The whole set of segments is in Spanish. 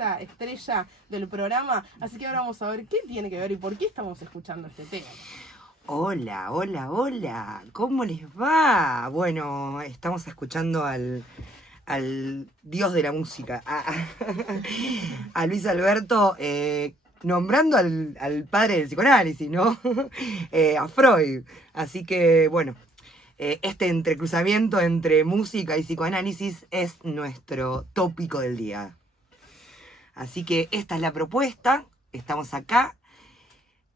esta estrella del programa, así que ahora vamos a ver qué tiene que ver y por qué estamos escuchando este tema. Hola, hola, hola, ¿cómo les va? Bueno, estamos escuchando al dios de la música, a Luis Alberto, nombrando al padre del psicoanálisis, ¿no? A Freud. Así que, bueno, este entrecruzamiento entre música y psicoanálisis es nuestro tópico del día. Así que esta es la propuesta, estamos acá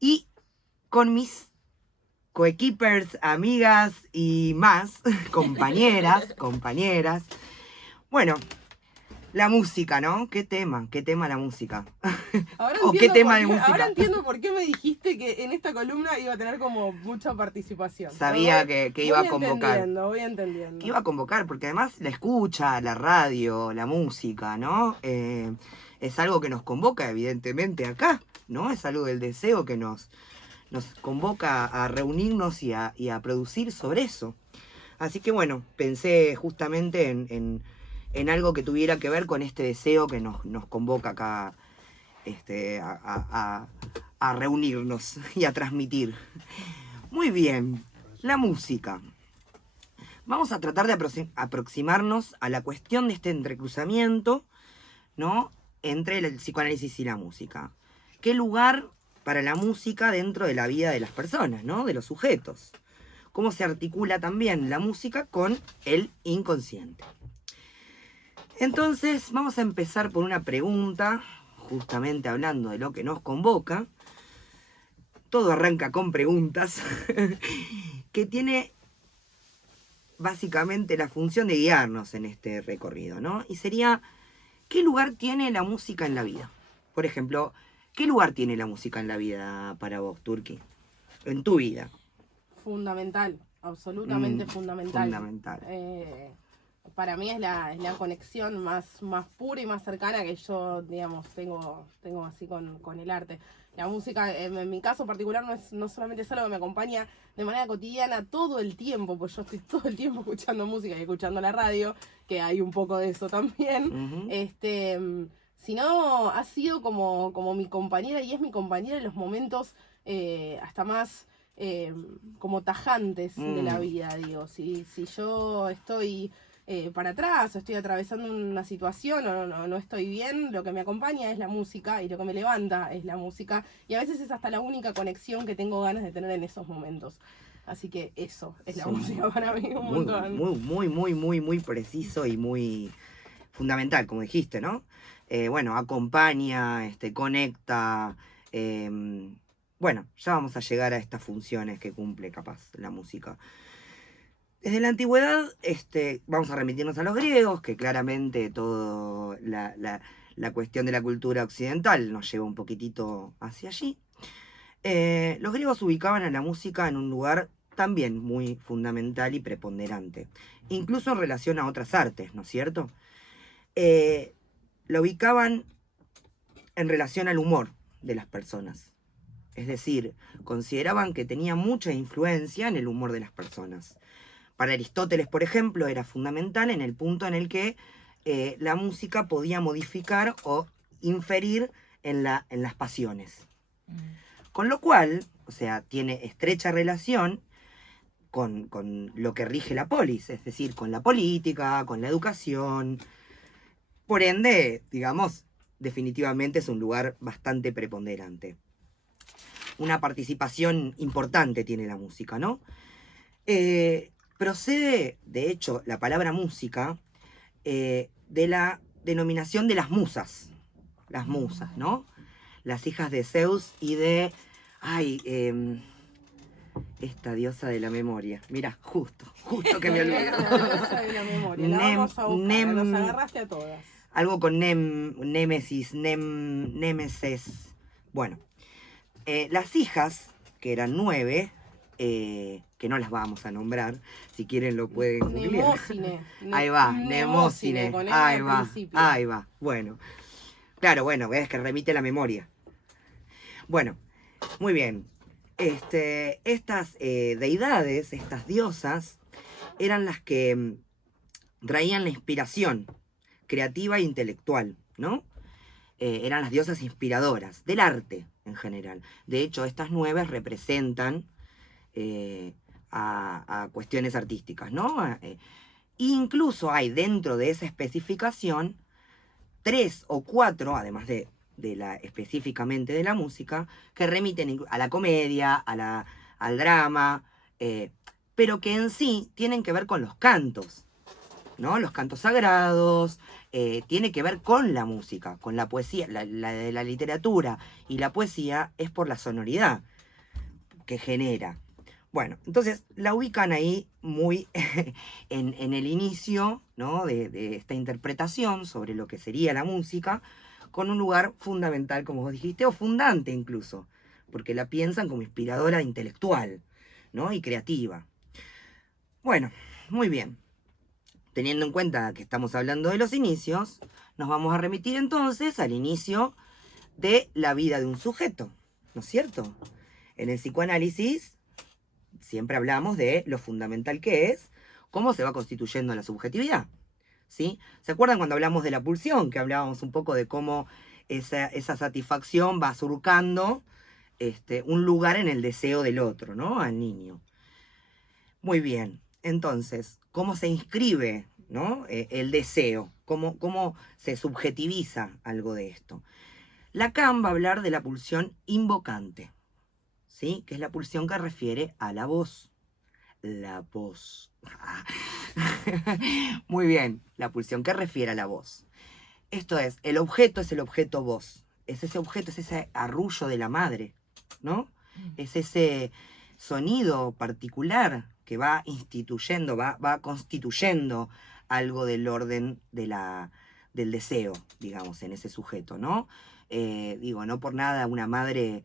y con mis coequippers, amigas y más, compañeras. Bueno, la música, ¿no? ¿Qué tema la música? ¿Qué tema de música? Ahora entiendo por qué me dijiste que en esta columna iba a tener como mucha participación. Sabía que iba a convocar. Voy entendiendo. Que iba a convocar, porque además la escucha, la radio, la música, ¿no? Es algo que nos convoca, evidentemente, acá, ¿no? Es algo del deseo que nos convoca a reunirnos y a producir sobre eso. Así que bueno, pensé justamente en algo que tuviera que ver con este deseo que nos convoca acá a reunirnos y a transmitir. Muy bien, la música. Vamos a tratar de aproximarnos a la cuestión de este entrecruzamiento, ¿no? Entre el psicoanálisis y la música. ¿Qué lugar para la música dentro de la vida de las personas, ¿no? De los sujetos? Cómo se articula también la música con el inconsciente. Entonces, vamos a empezar por una pregunta, justamente hablando de lo que nos convoca. Todo arranca con preguntas, que tiene básicamente la función de guiarnos en este recorrido, ¿no? Y sería, ¿qué lugar tiene la música en la vida? Por ejemplo, ¿qué lugar tiene la música en la vida para vos, Turki? En tu vida. Fundamental, absolutamente fundamental. Fundamental. Para mí es la conexión más pura y más cercana que yo, digamos, tengo así con el arte. La música, en mi caso particular, no solamente es algo que me acompaña de manera cotidiana todo el tiempo, pues yo estoy todo el tiempo escuchando música y escuchando la radio, que hay un poco de eso también, sino ha sido como mi compañera, y es mi compañera en los momentos hasta más como tajantes de la vida, digo. Si yo estoy para atrás o estoy atravesando una situación o no estoy bien, lo que me acompaña es la música y lo que me levanta es la música, y a veces es hasta la única conexión que tengo ganas de tener en esos momentos. Así que eso es la música para mí, un montón. Muy preciso y muy fundamental, como dijiste, ¿no? Bueno, acompaña, conecta. Bueno, ya vamos a llegar a estas funciones que cumple capaz la música. Desde la antigüedad, vamos a remitirnos a los griegos, que claramente toda la cuestión de la cultura occidental nos lleva un poquitito hacia allí. Los griegos ubicaban a la música en un lugar también muy fundamental y preponderante, incluso en relación a otras artes, ¿no es cierto? La ubicaban en relación al humor de las personas. Es decir, consideraban que tenía mucha influencia en el humor de las personas. Para Aristóteles, por ejemplo, era fundamental en el punto en el que la música podía modificar o inferir en las pasiones. Con lo cual, o sea, tiene estrecha relación con lo que rige la polis, es decir, con la política, con la educación. Por ende, digamos, definitivamente es un lugar bastante preponderante. Una participación importante tiene la música, ¿no? Procede, de hecho, la palabra música de la denominación de las musas, ¿no? Las hijas de Zeus y de... esta diosa de la memoria. Mira, justo que me olvidé. La diosa de la memoria, la vamos a buscar, nos agarraste a todas. Algo con Némesis, Némesis. Bueno, las hijas, que eran 9, que no las vamos a nombrar, si quieren lo pueden googlear. Ahí va, Nemósine, ahí va, bueno. Claro, bueno, ves que remite a la memoria. Bueno, muy bien. Estas deidades, estas diosas, eran las que traían la inspiración creativa e intelectual, ¿no? eran las diosas inspiradoras del arte en general. De hecho, estas 9 representan a cuestiones artísticas, ¿no? Incluso hay dentro de esa especificación 3 o 4, además de la específicamente de la música, que remiten a la comedia, al drama, pero que en sí tienen que ver con los cantos, ¿no? Los cantos sagrados, tiene que ver con la música, con la poesía, la literatura y la poesía es por la sonoridad que genera. Bueno, entonces la ubican ahí muy en el inicio, ¿no? de esta interpretación sobre lo que sería la música, con un lugar fundamental, como vos dijiste, o fundante incluso, porque la piensan como inspiradora intelectual, ¿no? Y creativa. Bueno, muy bien. Teniendo en cuenta que estamos hablando de los inicios, nos vamos a remitir entonces al inicio de la vida de un sujeto, ¿no es cierto? En el psicoanálisis siempre hablamos de lo fundamental que es, cómo se va constituyendo la subjetividad, ¿sí? ¿Se acuerdan cuando hablamos de la pulsión? Que hablábamos un poco de cómo esa satisfacción va surcando un lugar en el deseo del otro, ¿no? Al niño. Muy bien, entonces, ¿cómo se inscribe, ¿no? El deseo? ¿Cómo se subjetiviza algo de esto? Lacan va a hablar de la pulsión invocante, ¿sí? Que es la pulsión que refiere a la voz. La voz. Muy bien, la pulsión que refiere a la voz. Esto es el objeto voz. Es ese objeto, es ese arrullo de la madre, ¿no? Es ese sonido particular que va instituyendo, va constituyendo algo del orden del deseo, digamos, en ese sujeto, ¿no? No por nada una madre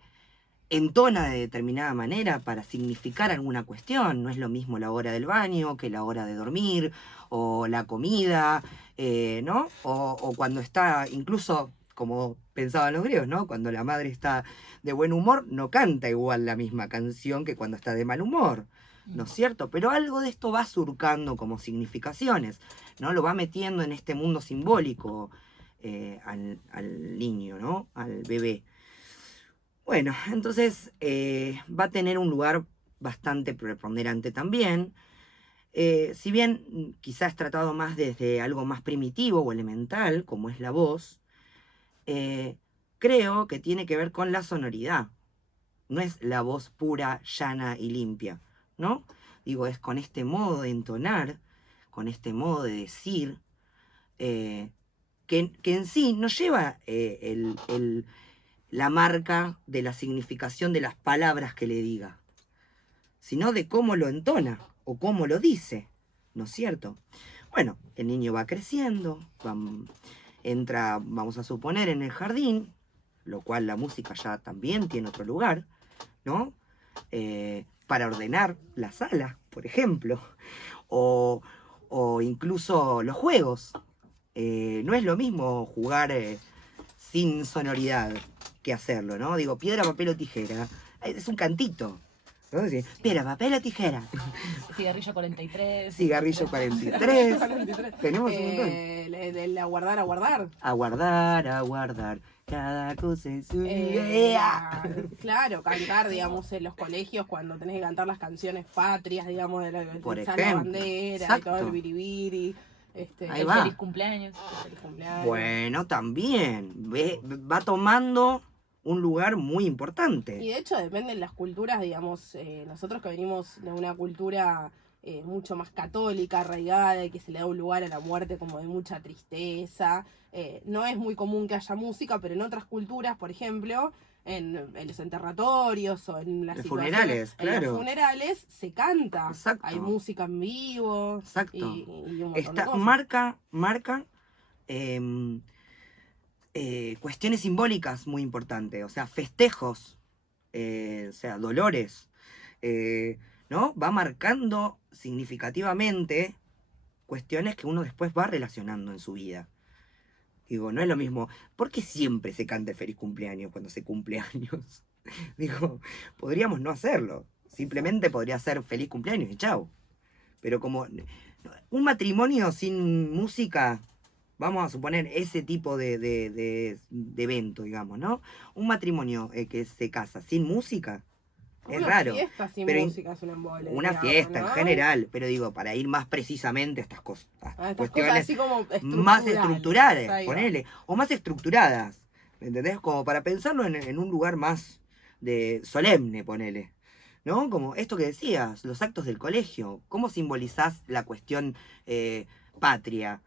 entona de determinada manera para significar alguna cuestión. No es lo mismo la hora del baño que la hora de dormir, o la comida, ¿no? O cuando está, incluso como pensaban los griegos, ¿no? Cuando la madre está de buen humor, no canta igual la misma canción que cuando está de mal humor, ¿no es cierto? Pero algo de esto va surcando como significaciones, ¿no? Lo va metiendo en este mundo simbólico al niño, ¿no? Al bebé. Bueno, entonces va a tener un lugar bastante preponderante también. Si bien quizás tratado más desde algo más primitivo o elemental, como es la voz, creo que tiene que ver con la sonoridad. No es la voz pura, llana y limpia, ¿no? Digo, es con este modo de entonar, con este modo de decir, que en sí no lleva la marca de la significación de las palabras que le diga, sino de cómo lo entona o cómo lo dice, ¿no es cierto? Bueno, el niño va creciendo, entra, vamos a suponer, en el jardín, lo cual la música ya también tiene otro lugar, ¿no? Para ordenar la sala, por ejemplo, o incluso los juegos. No es lo mismo jugar sin sonoridad que hacerlo, ¿no? Digo, piedra, papel o tijera. Es un cantito. ¿No? Sí, piedra, papel o tijera. Cigarrillo 43. Cigarrillo 43. 43. Tenemos un montón. El aguardar, aguardar. Aguardar. Cada cosa en su vida. Claro, cantar, digamos, en los colegios cuando tenés que cantar las canciones patrias, digamos, de Por la ejemplo, bandera, exacto. de todo el biribiri. Ahí El va. feliz cumpleaños. Feliz cumpleaños. Bueno, también. Va tomando un lugar muy importante. Y de hecho dependen las culturas, digamos, nosotros que venimos de una cultura mucho más católica, arraigada, y que se le da un lugar a la muerte como de mucha tristeza. No es muy común que haya música, pero en otras culturas, por ejemplo, en los enterratorios o en las funerales, claro. En los funerales se canta. Exacto. Hay música en vivo. Exacto. Y un montón de cosas. Marca cuestiones simbólicas muy importantes, o sea, festejos, o sea, dolores, ¿no? Va marcando significativamente cuestiones que uno después va relacionando en su vida. Digo, no es lo mismo, ¿por qué siempre se canta el feliz cumpleaños cuando se cumple años? Digo, podríamos no hacerlo, simplemente podría ser feliz cumpleaños y chao. Pero como un matrimonio sin música Vamos a suponer ese tipo de evento, digamos, ¿no? Un matrimonio que se casa sin música es Una raro. fiesta sin Pero música es un embole, una digamos, fiesta en ¿no? general, pero digo, para ir más precisamente a estas cosas, a A estas cosas cuestiones así como más estructurales, ahí va. ponele, o más estructuradas, ¿me entendés? Como para pensarlo en un lugar más de solemne, ponele, ¿no? Como esto que decías, los actos del colegio, ¿cómo simbolizás la cuestión patria?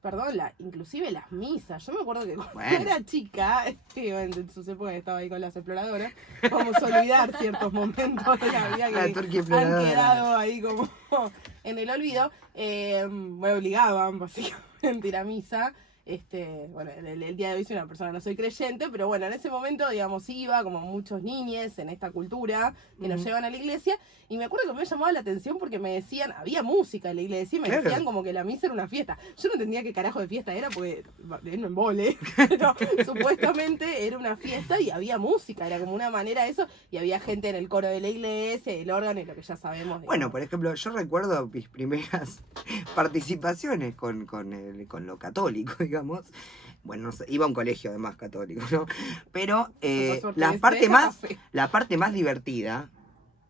Perdón, inclusive las misas. Yo me acuerdo que cuando Bueno. era chica, en sus épocas estaba ahí con las exploradoras, vamos a olvidar ciertos momentos de la vida La que turquía han exploradora. quedado ahí como en el olvido. Me obligaban básicamente a ir a misa. Bueno, el día de hoy soy una persona, no soy creyente, pero bueno, en ese momento, digamos, iba como muchos niños en esta cultura que nos llevan a la iglesia, y me acuerdo que me llamaba la atención porque me decían, había música en la iglesia y me Claro. decían como que la misa era una fiesta. Yo no entendía qué carajo de fiesta era porque era un embole, pero supuestamente era una fiesta y había música, era como una manera de eso, y había gente en el coro de la iglesia, el órgano y lo que ya sabemos. Bueno, digamos. por ejemplo, yo recuerdo mis primeras participaciones con lo católico, digamos. Bueno, no sé, iba a un colegio además católico, ¿no? Pero Por suerte, la de parte esa más, fe. la parte más divertida,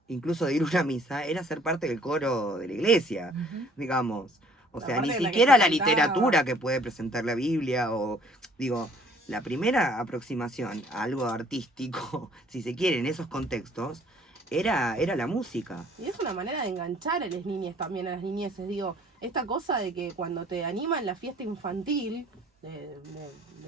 incluso de ir a una misa, era ser parte del coro de la iglesia, digamos. O La sea, parte ni en la que siquiera se la cantaba. literatura que puede presentar la Biblia o, digo, la primera aproximación a algo artístico, si se quiere, en esos contextos, era la música. Y es una manera de enganchar a las niñas también, a las niñeces. Digo, esta cosa de que cuando te animan la fiesta infantil de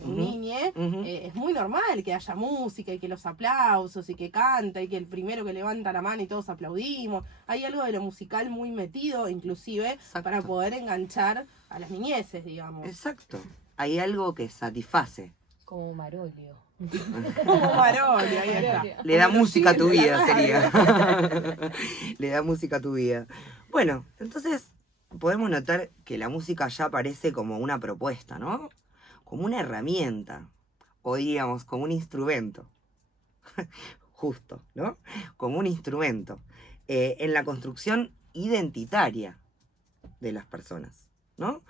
un Ujú, niñe, ujú. es muy normal que haya música y que los aplausos y que canta y que el primero que levanta la mano y todos aplaudimos. Hay algo de lo musical muy metido, inclusive, Exacto. para poder enganchar a las niñeces, digamos. Exacto. Hay algo que satisface. Como Marolio. Como Marolio, ahí está. Le da Como lo música a tu siguen en vida, la sería. radio. Le da música a tu vida. Bueno, entonces podemos notar que la música ya aparece como una propuesta, ¿no? Como una herramienta. O diríamos, como un instrumento. Justo, ¿no? Como un instrumento. En la construcción identitaria de las personas, ¿no?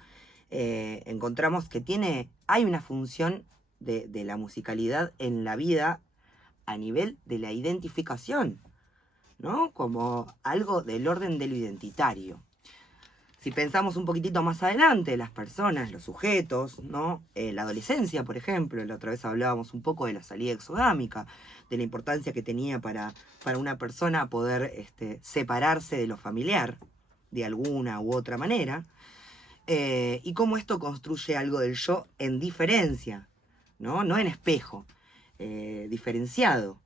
Encontramos que hay una función de la musicalidad en la vida a nivel de la identificación, ¿no? Como algo del orden de lo identitario. Si pensamos un poquitito más adelante, las personas, los sujetos, ¿no? La adolescencia, por ejemplo, la otra vez hablábamos un poco de la salida exodámica, de la importancia que tenía para una persona poder separarse de lo familiar, de alguna u otra manera, y cómo esto construye algo del yo en diferencia, no en espejo, diferenciado.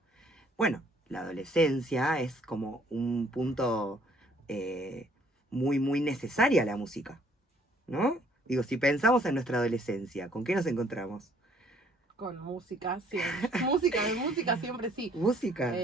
Bueno, la adolescencia es como un punto muy, muy necesaria la música, ¿no? Digo, si pensamos en nuestra adolescencia, ¿con qué nos encontramos? Con música, siempre. Música siempre sí. Música.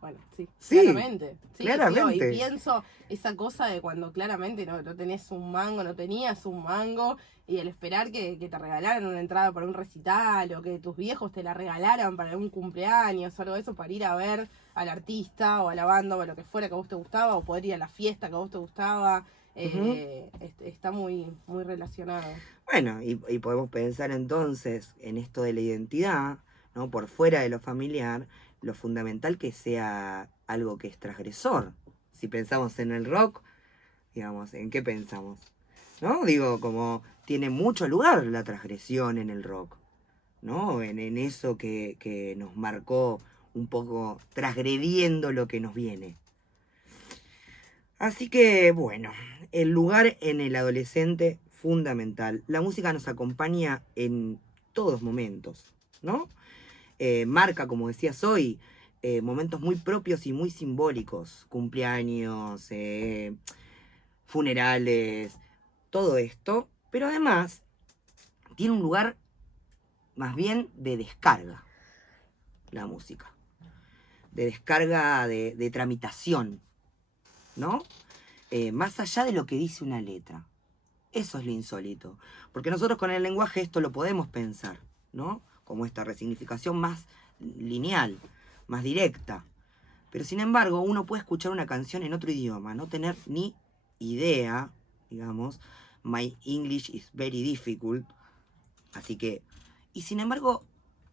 Bueno, sí, Sí, claramente. Sí, claramente. Tío, y pienso esa cosa de cuando claramente no tenés un mango, no tenías un mango, y el esperar que te regalaran una entrada para un recital, o que tus viejos te la regalaran para un cumpleaños, o algo de eso, para ir a ver al artista, o a la banda, o a lo que fuera que a vos te gustaba, o poder ir a la fiesta que a vos te gustaba, está muy, muy relacionado. Bueno, y podemos pensar entonces en esto de la identidad, ¿no? Por fuera de lo familiar, lo fundamental que sea algo que es transgresor. Si pensamos en el rock, digamos, ¿en qué pensamos? ¿No? Digo, como tiene mucho lugar la transgresión en el rock, ¿no? En eso que nos marcó un poco transgrediendo lo que nos viene. Así que, bueno, el lugar en el adolescente fundamental. La música nos acompaña en todos momentos, ¿no? Marca, como decías hoy, momentos muy propios y muy simbólicos. Cumpleaños, funerales, todo esto. Pero además, tiene un lugar más bien de descarga, la música. De descarga, de tramitación, ¿no? Más allá de lo que dice una letra. Eso es lo insólito. Porque nosotros con el lenguaje esto lo podemos pensar, ¿no? Como esta resignificación más lineal, más directa. Pero sin embargo, uno puede escuchar una canción en otro idioma, no tener ni idea, digamos, my English is very difficult, Así que, y sin embargo,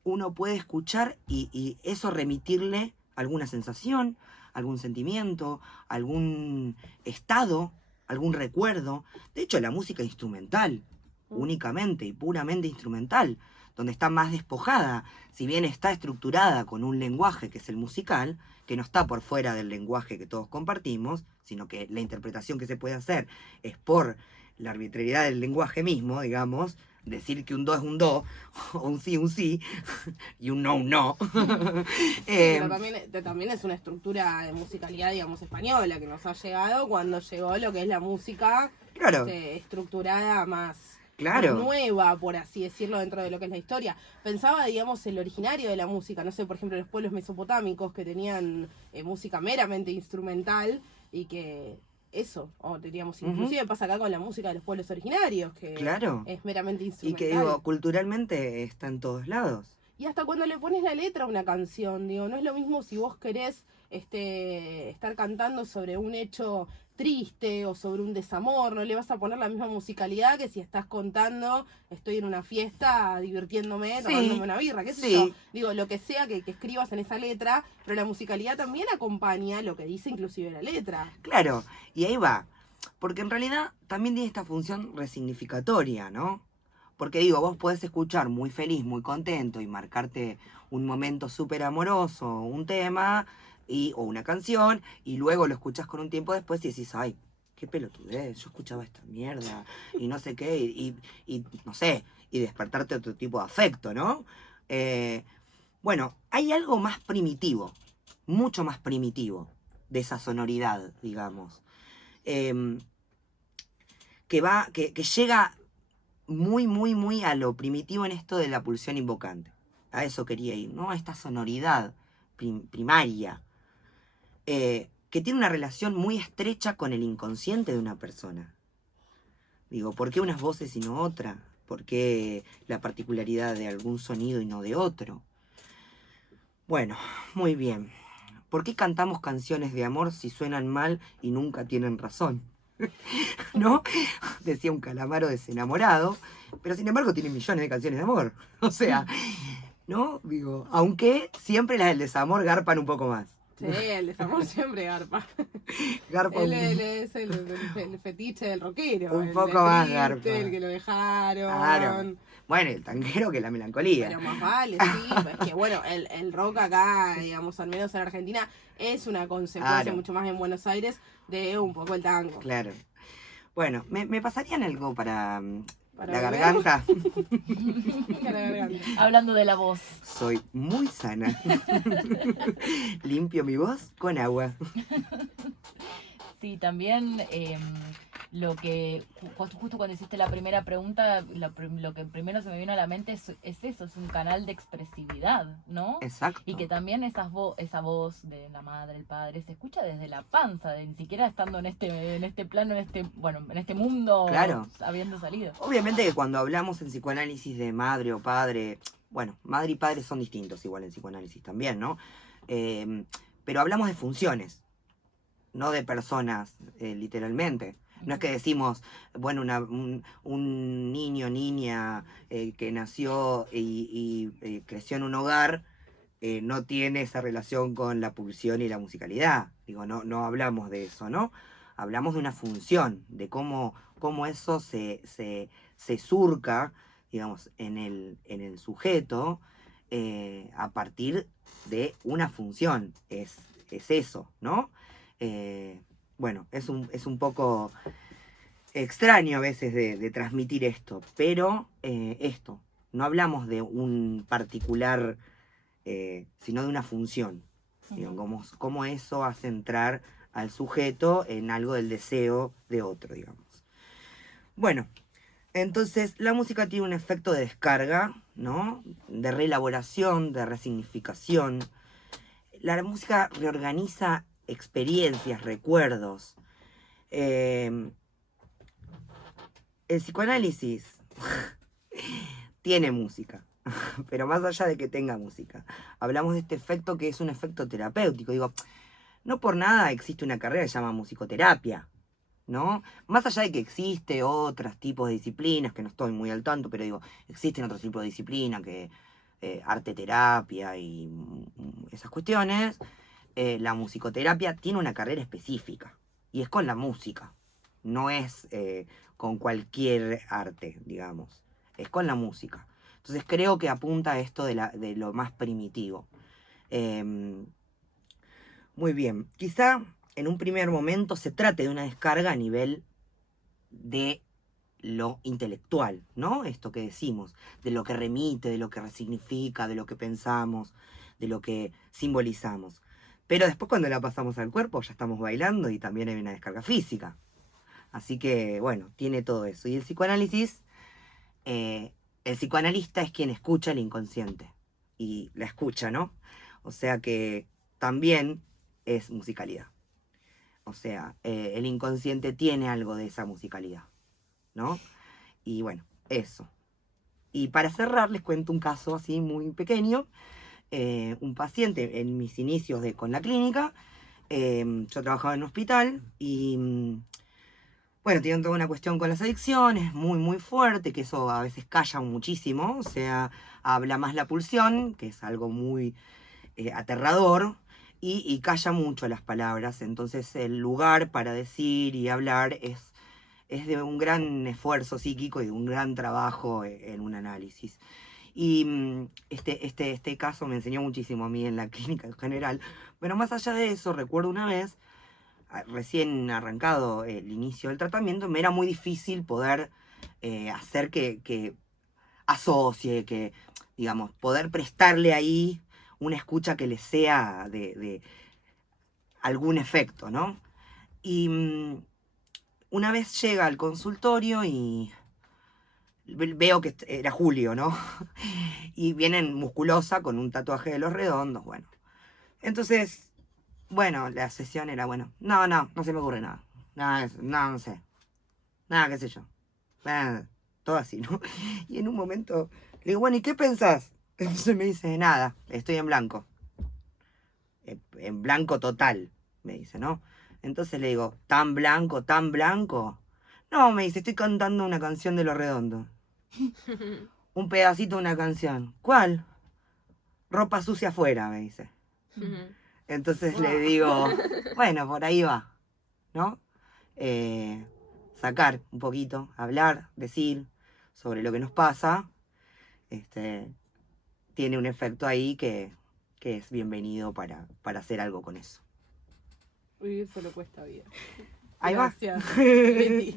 uno puede escuchar y eso remitirle alguna sensación, algún sentimiento, algún estado, algún recuerdo. De hecho, la música instrumental, únicamente y puramente instrumental, donde está más despojada, si bien está estructurada con un lenguaje que es el musical, que no está por fuera del lenguaje que todos compartimos, sino que la interpretación que se puede hacer es por la arbitrariedad del lenguaje mismo, digamos, decir que un do es un do, o un sí, y un no. Pero también es una estructura de musicalidad, digamos, española, que nos ha llegado cuando llegó lo que es la música Claro, estructurada más claro. nueva, por así decirlo, dentro de lo que es la historia. Pensaba, digamos, el originario de la música, no sé, por ejemplo, los pueblos mesopotámicos que tenían música meramente instrumental y que eso, o diríamos, inclusive pasa acá con la música de los pueblos originarios, que Claro. es meramente Y instrumental. que digo, culturalmente está en todos lados. Y hasta cuando le pones la letra a una canción, digo, no es lo mismo si vos querés estar cantando sobre un hecho triste o sobre un desamor, no le vas a poner la misma musicalidad que si estás contando, estoy en una fiesta divirtiéndome, tomándome una birra, qué sé yo. Digo, lo que sea que escribas en esa letra, pero la musicalidad también acompaña lo que dice inclusive la letra. Claro, y ahí va. Porque en realidad también tiene esta función resignificatoria, ¿no? Porque digo, vos podés escuchar muy feliz, muy contento y marcarte un momento súper amoroso, un tema o una canción, y luego lo escuchás con un tiempo después y decís, ay, qué pelotudez, yo escuchaba esta mierda, y no sé qué, y no sé, y despertarte otro tipo de afecto, ¿no? Bueno, hay algo más primitivo, mucho más primitivo de esa sonoridad, digamos, que llega muy a lo primitivo en esto de la pulsión invocante. A eso quería ir, ¿no? A esta sonoridad primaria, que tiene una relación muy estrecha con el inconsciente de una persona. Digo, ¿por qué unas voces y no otra? ¿Por qué la particularidad de algún sonido y no de otro? Bueno, muy bien. ¿Por qué cantamos canciones de amor si suenan mal y nunca tienen razón? ¿No? Decía un calamaro desenamorado, pero sin embargo tiene millones de canciones de amor. O sea, ¿no? Digo, aunque siempre las del desamor garpan un poco más. Sí, el desamor siempre garpa. Garpa Él es el fetiche del rockero. un el poco más triste, garpa. el que lo dejaron. Claro. Bueno, el tanguero que la melancolía. Pero más vale, sí. Es que bueno, el rock acá, digamos, al menos en Argentina, es una consecuencia Claro. mucho más en Buenos Aires de un poco el tango. Claro. Bueno, ¿me pasarían algo para ¿Para la beber? garganta? Para la garganta. Hablando de la voz. Soy muy sana. Limpio mi voz con agua. Sí, también lo que, justo cuando hiciste la primera pregunta, lo que primero se me vino a la mente es eso, es un canal de expresividad, ¿no? Exacto. Y que también esa voz de la madre, el padre, se escucha desde la panza, ni siquiera estando en este plano, en este mundo, Claro. habiendo salido. Obviamente que cuando hablamos en psicoanálisis de madre o padre, bueno, madre y padre son distintos igual en psicoanálisis también, ¿no? Pero hablamos de funciones, no de personas, literalmente. No es que decimos, bueno, un niño, niña que nació y creció en un hogar, no tiene esa relación con la pulsión y la musicalidad. Digo, no hablamos de eso, ¿no? Hablamos de una función, de cómo eso se surca, digamos, en el sujeto a partir de una función. Es eso, ¿no? Bueno, es un poco extraño a veces de transmitir esto, pero no hablamos de un particular, sino de una función. Digo, cómo eso hace entrar al sujeto en algo del deseo de otro, digamos. Bueno, entonces la música tiene un efecto de descarga, ¿no? De reelaboración, de resignificación. La música reorganiza experiencias, recuerdos. El psicoanálisis tiene música, pero más allá de que tenga música, hablamos de este efecto que es un efecto terapéutico. Digo, no por nada existe una carrera que se llama musicoterapia, ¿no? Más allá de que existe otros tipos de disciplinas, que no estoy muy al tanto, pero digo, existen otros tipos de disciplinas, que arte terapia y esas cuestiones, la musicoterapia tiene una carrera específica, y es con la música, no es con cualquier arte, digamos, es con la música. Entonces creo que apunta a esto de lo más primitivo. Muy bien, quizá en un primer momento se trate de una descarga a nivel de lo intelectual, ¿no? Esto que decimos, de lo que remite, de lo que resignifica, de lo que pensamos, de lo que simbolizamos. Pero después cuando la pasamos al cuerpo ya estamos bailando y también hay una descarga física. Así que, bueno, tiene todo eso. Y el psicoanálisis, el psicoanalista es quien escucha el inconsciente y la escucha, ¿no? O sea que también es musicalidad. O sea, el inconsciente tiene algo de esa musicalidad, ¿no? Y bueno, eso. Y para cerrar, les cuento un caso así muy pequeño. Un paciente en mis inicios con la clínica, yo trabajaba en un hospital y, bueno, tienen toda una cuestión con las adicciones, muy, muy fuerte, que eso a veces calla muchísimo, o sea, habla más la pulsión, que es algo muy aterrador, y calla mucho las palabras, entonces el lugar para decir y hablar es de un gran esfuerzo psíquico y de un gran trabajo en un análisis. Y este caso me enseñó muchísimo a mí en la clínica en general, pero más allá de eso, recuerdo una vez, recién arrancado el inicio del tratamiento, me era muy difícil poder hacer que asocie, que, digamos, poder prestarle ahí una escucha que le sea de algún efecto, ¿no? Y una vez llega al consultorio y veo que era Julio, ¿no? Y viene musculosa con un tatuaje de los redondos, bueno. Entonces, bueno, la sesión era, bueno, no se me ocurre nada. Nada, no sé. Nada, qué sé yo. Todo así, ¿no? Y en un momento le digo, bueno, ¿y qué pensás? Entonces me dice, nada, estoy en blanco. En blanco total, me dice, ¿no? Entonces le digo, ¿tan blanco, tan blanco? No, me dice, estoy cantando una canción de Los Redondos. Un pedacito de una canción. ¿Cuál? Ropa sucia afuera, me dice. Entonces le digo, bueno, por ahí va, ¿no? Sacar un poquito, hablar, decir sobre lo que nos pasa, tiene un efecto ahí que es bienvenido para hacer algo con eso. Vivir solo cuesta vida. Ahí va. Gracias, Leti.